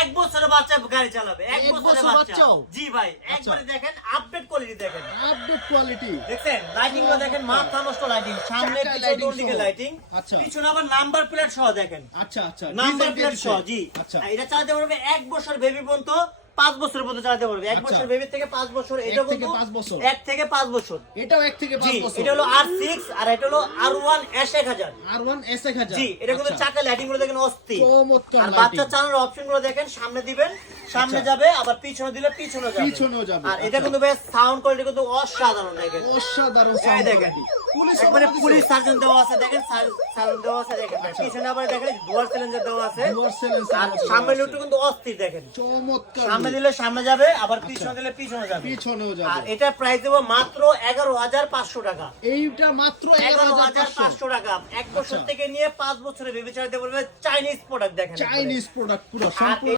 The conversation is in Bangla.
1 বছরের বাচ্চা গাড়ি চালাবে, 1 বছরের বাচ্চা। জি ভাই, একবারে দেখেন আপডেট কোয়ালিটি দেখেন, আপডেট কোয়ালিটি দেখেন লাইটিং গুলো দেখেন, মাথা নষ্ট লাইটিং, সামনে চাকা পিছনে lighting দুদিকে সহ। লাইটিং, আচ্ছা। পিছনে আবার নাম্বার প্লেট সহ দেখেন, আচ্ছা আচ্ছা নাম্বার ডিজাইন প্লেট দিয়েছে। সহ। জি আচ্ছা আর এটা চালাতে পারবে 1 বছর বেবি পর্যন্ত, 5 বছর পর্যন্ত চালাতে পারবে। 1 আচ্ছা। বছর বেবি থেকে 5 বছর, এটা 1 থেকে কিন্তু 5 বছর। 1 থেকে 5 বছর। এটাও 1 থেকে জি 5 বছর। এটা হলো R6 আর এটা হলো R1 S1000। R1 S1000 জি এটা কিন্তু আচ্ছা। চাকা লাইটিং গুলো দেখেন অস্থির। চমৎকার আর lighting। বাচ্চা চালানোর অপশন গুলো দেখেন, সামনে দিবেন সামনে আচ্ছা। যাবে, আবার পিছনে দিলে পিছনে যাবে, পিছনেও যাবে। আর এটা আচ্ছা। কিন্তু বেশ সাউন্ড কোয়ালিটি কিন্তু অসাধারণ দেখেন। অসাধারণ এই সাউন্ড দেখেন পুলিশ একবারে পুলিশ সার্জন দেওয়া আছে দেখেন, সার্জন দেওয়া আছে দেখেন, আচ্ছা। পিছনে আবার দেখেন ডুয়াল সিলিন্ডার দেওয়া আছে, Dual silencer আর দেওয়া সামনে আছে। লুকটা কিন্তু অস্থির দেখেন, চমৎকার সামনে look। দিলে সামনে যাবে, আবার পিছনে দিলে পিছনে যাবে, পিছনেও আর যাবে। এটার প্রাইস দেবো মাত্র 11,500 টাকা। এইটা মাত্র 11,500 11,500 টাকা। 1 বছর আচ্ছা। থেকে নিয়ে 5 বছরের বেবি চালাতে পারবে, চাইনিজ প্রোডাক্ট দেখেন, চাইনিজ প্রোডাক্ট পুরো আর সম্পূর্ণ